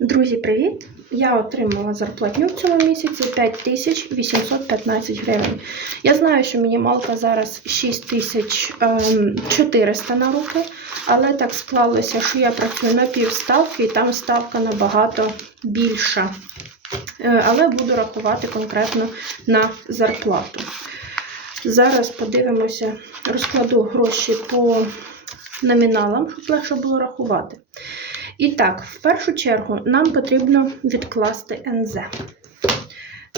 Друзі, привіт! Я отримала зарплатню в цьому місяці 5815 гривень. Я знаю, що мінімалка зараз 6400 на руки, але так склалося, що я працюю на півставки і там ставка набагато більша. Е, Але буду рахувати конкретно на зарплату. Зараз подивимося, розкладу гроші по номіналам, щоб легше було рахувати. І так, в першу чергу нам потрібно відкласти НЗ.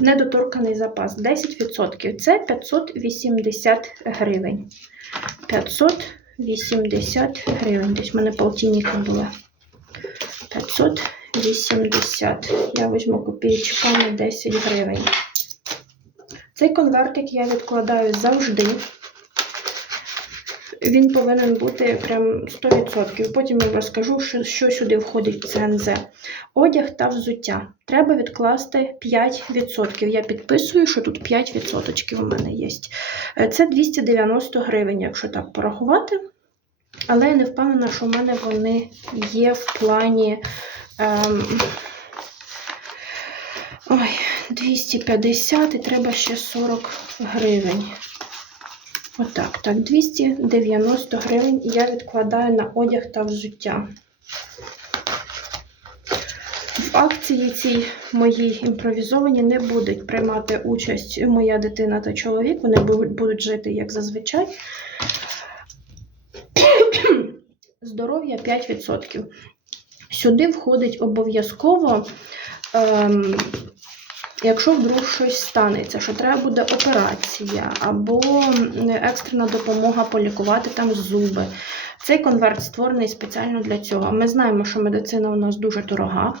Недоторканий запас 10%. Це 580 гривень. 580 гривень. Десь в мене полтинника було. 580. Я візьму копійчиками 10 гривень. Цей конвертик я відкладаю завжди. Він повинен бути прям 100%. Потім я розкажу, що, що сюди входить ЦНЗ. Одяг та взуття. Треба відкласти 5%. Я підписую, що тут 5% у мене є. Е, Це 290 гривень, якщо так порахувати. Але я не впевнена, що в мене вони є в плані. Ем... Ой, 250 і треба ще 40 гривень. Отак, так, 290 гривень я відкладаю на одяг та взуття. В акції цій моїй імпровізовані не будуть приймати участь моя дитина та чоловік. Вони будуть жити як зазвичай. Здоров'я 5%. Сюди входить обов'язково. Ем, Якщо вдруг щось станеться, що треба буде операція або екстрена допомога полікувати там зуби. Цей конверт створений спеціально для цього. Ми знаємо, що медицина у нас дуже дорога.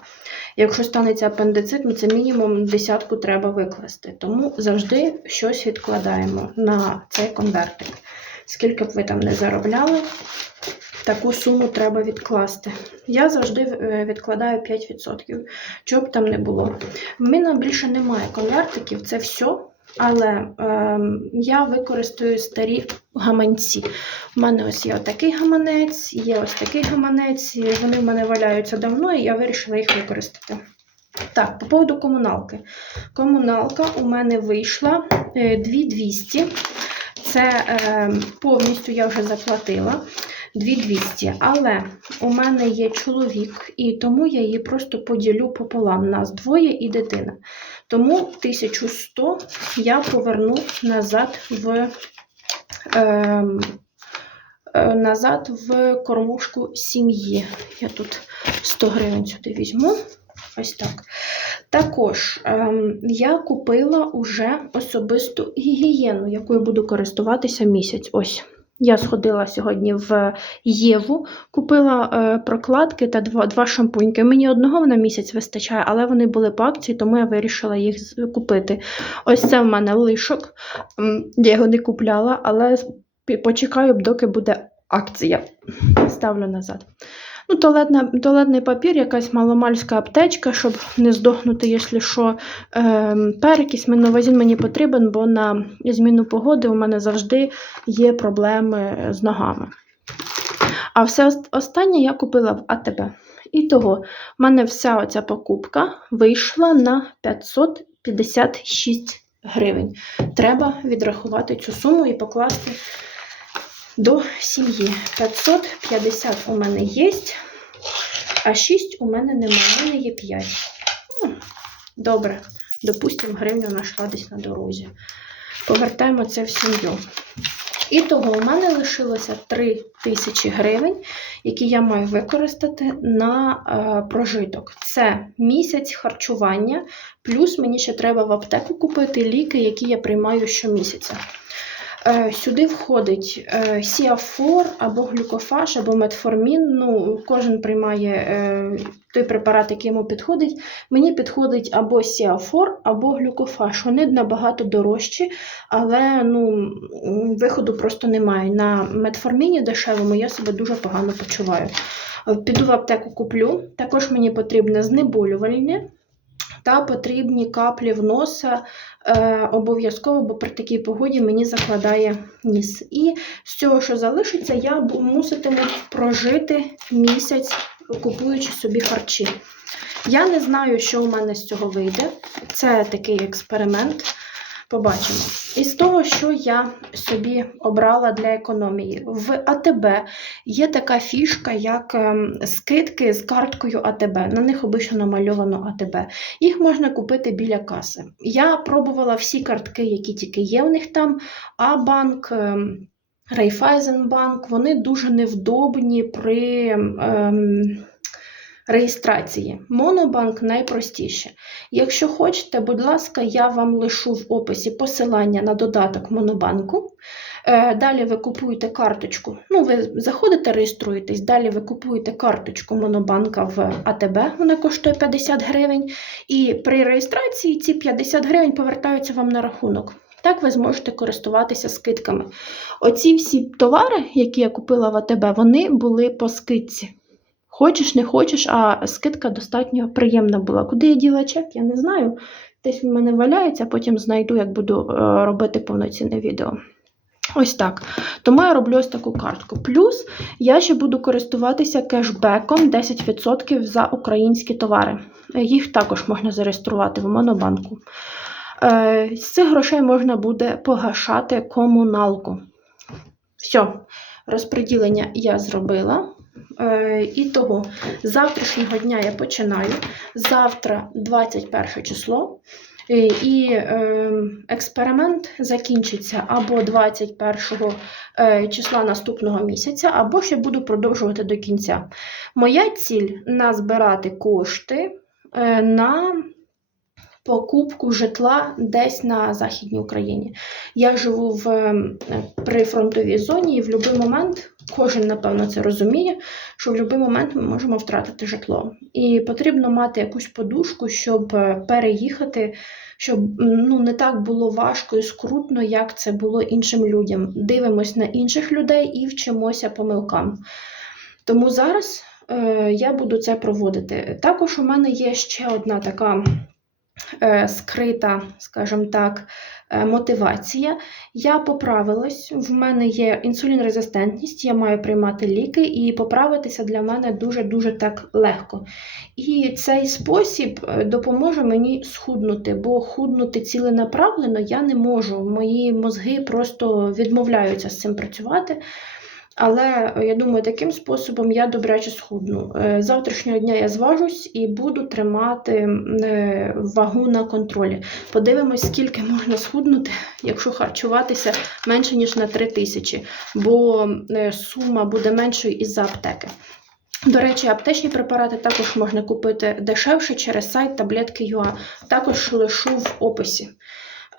Якщо станеться апендицит, ну це мінімум десятку треба викласти. Тому завжди щось відкладаємо на цей конвертик. Скільки б ви там не заробляли, таку суму треба відкласти. Я завжди е, відкладаю 5%, чого б там не було. В мене більше немає конвертиків, це все. Але е, я використаю старі гаманці. У мене ось є отакий гаманець, є ось такий гаманець. Вони в мене валяються давно, і я вирішила їх використати. Так, по поводу комуналки. Комуналка у мене вийшла е, 2200. Це е, повністю я вже заплатила. 2200. Але у мене є чоловік, і тому я її просто поділю пополам. Нас двоє і дитина. Тому 1100 я поверну назад в. Е, е, Назад в кормушку сім'ї. Я тут 100 гривень сюди візьму. Ось так. Також ем, я купила уже особисту гігієну, якою буду користуватися місяць. Ось. Я сходила сьогодні в Єву, купила е, прокладки та два, два шампуньки. Мені одного на місяць вистачає, але вони були по акції, тому я вирішила їх купити. Ось це в мене лишок. Я його не купляла, але почекаю, доки буде акція. Ставлю назад. Ну, туалетна, туалетний папір, якась маломальська аптечка, щоб не здохнути, якщо що. Ем, перекись міновазін мені потрібен, бо на зміну погоди у мене завжди є проблеми з ногами. А все останнє я купила в АТБ. І того, в мене вся оця покупка вийшла на 556 гривень. Треба відрахувати цю суму і покласти до сім'ї. 550 у мене є, а 6 у мене немає. У мене є 5. Ну, добре, допустимо, гривню знайшла десь на дорозі. Повертаємо це в сім'ю. І того у мене лишилося 3 тисячі гривень, які я маю використати на е, прожиток. Це місяць харчування, плюс мені ще треба в аптеку купити ліки, які я приймаю щомісяця. Е, Сюди входить е, Сіафор або глюкофаж, або метформін. Ну, кожен приймає е, той препарат, який йому підходить. Мені підходить або Сіафор, або глюкофаж. Вони набагато дорожчі, але ну, виходу просто немає. На метформіні дешевому я себе дуже погано почуваю. Піду в аптеку куплю. Також мені потрібне знеболювальне та потрібні каплі в носа е, обов'язково, бо при такій погоді мені закладає ніс. І з цього, що залишиться, я муситиму прожити місяць, купуючи собі харчі. Я не знаю, що у мене з цього вийде. Це такий експеримент. Побачимо. Із того, що я собі обрала для економії, в АТБ є така фішка, як ем, скидки з карткою АТБ. На них обично намальовано АТБ. Їх можна купити біля каси. Я пробувала всі картки, які тільки є у них там. А-банк, ем, Райфайзенбанк, вони дуже невдобні при ем, реєстрації. Монобанк найпростіше. Якщо хочете, будь ласка, я вам лишу в описі посилання на додаток Монобанку. Е, Далі ви купуєте карточку. Ну, ви заходите, реєструєтесь, далі ви купуєте карточку Монобанка в АТБ, вона коштує 50 гривень. І при реєстрації ці 50 гривень повертаються вам на рахунок. Так ви зможете користуватися скидками. Оці всі товари, які я купила в АТБ, вони були по скидці. Хочеш, не хочеш, а скидка достатньо приємна була. Куди я діла чек, я не знаю. Десь він в мене валяється, потім знайду, як буду е, робити повноцінне відео. Ось так. Тому я роблю ось таку картку. Плюс я ще буду користуватися кешбеком 10% за українські товари. Їх також можна зареєструвати в Монобанку. Е, З цих грошей можна буде погашати комуналку. Все, розподілення я зробила. Е, І того, з завтрашнього дня я починаю. Завтра 21 число. Е, І е, експеримент закінчиться або 21 е, числа наступного місяця, або ще буду продовжувати до кінця. Моя ціль назбирати кошти на покупку житла десь на Західній Україні. Я живу в прифронтовій зоні, і в будь-який момент, кожен, напевно, це розуміє, що в будь-який момент ми можемо втратити житло. І потрібно мати якусь подушку, щоб е, переїхати, щоб ну, не так було важко і скрутно, як це було іншим людям. Дивимось на інших людей і вчимося помилкам. Тому зараз е, я буду це проводити. Також у мене є ще одна така е, скрита, скажімо так, мотивація. Я поправилась, в мене є інсулінрезистентність, я маю приймати ліки, і поправитися для мене дуже-дуже так легко. І цей спосіб е, допоможе мені схуднути, бо худнути ціленаправлено я не можу. Мої мозги просто відмовляються з цим працювати. Але е, я думаю, таким способом я добряче схудну. Е, Завтрашнього дня я зважусь і буду тримати е, вагу на контролі. Подивимось, скільки можна схуднути, якщо харчуватися менше, ніж на 3 тисячі, бо сума буде меншою із-за аптеки. До речі, аптечні препарати також можна купити дешевше через сайт таблетки.ua. Також лишу в описі.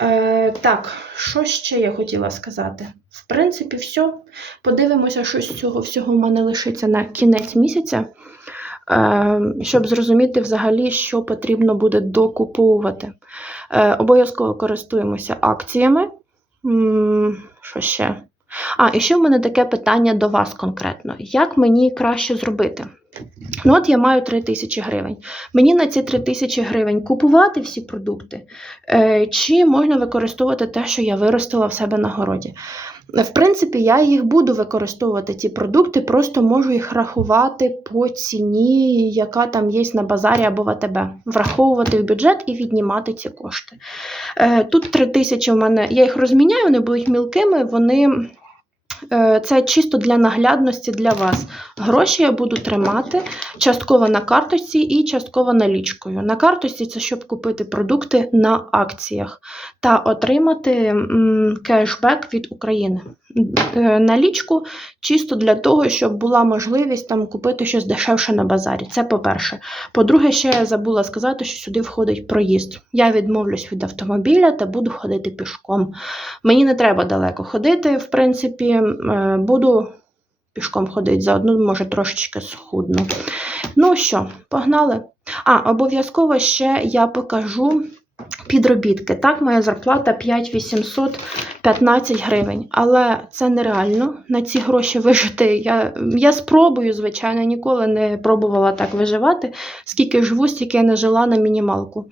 Е, так, що ще я хотіла сказати? В принципі, все. Подивимося, що з цього всього в мене лишиться на кінець місяця, е, щоб зрозуміти взагалі, що потрібно буде докуповувати. Е, обов'язково користуємося акціями. М, Що ще? А, і ще в мене таке питання до вас конкретно: як мені краще зробити? Ну, от я маю 3 тисячі гривень. Мені на ці 3 тисячі гривень купувати всі продукти, е, чи можна використовувати те, що я виростила в себе на городі. В принципі, я їх буду використовувати, ці продукти, просто можу їх рахувати по ціні, яка там є на базарі або в АТБ, враховувати в бюджет і віднімати ці кошти. Е, Тут 3 тисячі в мене, я їх розміняю, вони будуть мілкими, вони. Е, Це чисто для наглядності для вас. Гроші я буду тримати частково на карточці і частково налічкою. На карточці це щоб купити продукти на акціях та отримати кешбек від України. Е, Налічку чисто для того, щоб була можливість там купити щось дешевше на базарі. Це по-перше. По-друге, ще я забула сказати, що сюди входить проїзд. Я відмовлюсь від автомобіля та буду ходити пішком. Мені не треба далеко ходити, в принципі, е, буду пішком ходити, заодно, може, трошечки схудну. Ну що, погнали? А, обов'язково ще я покажу підробітки. Так, моя зарплата 5815 гривень, але це нереально на ці гроші вижити. Я, я спробую, звичайно, ніколи не пробувала так виживати. Скільки живу, стільки я не жила на мінімалку.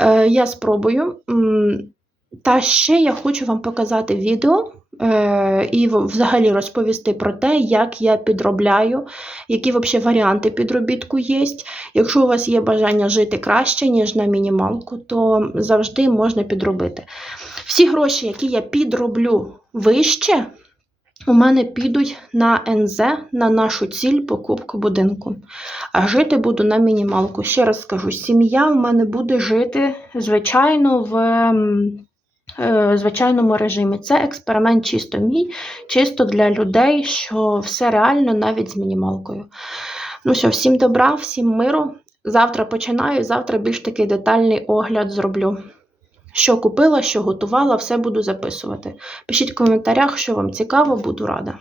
Е, я спробую. Та ще я хочу вам показати відео, і взагалі розповісти про те, як я підробляю, які взагалі варіанти підробітку є. Якщо у вас є бажання жити краще, ніж на мінімалку, то завжди можна підробити. Всі гроші, які я підроблю вище, у мене підуть на НЗ, на нашу ціль покупку будинку. А жити буду на мінімалку. Ще раз скажу, сім'я в мене буде жити, звичайно, в е, звичайному режимі. Це експеримент чисто мій, чисто для людей, що все реально навіть з мінімалкою. Ну що, всім добра, всім миру. Завтра починаю, завтра більш такий детальний огляд зроблю. Що купила, що готувала, все буду записувати. Пишіть в коментарях, що вам цікаво, буду рада.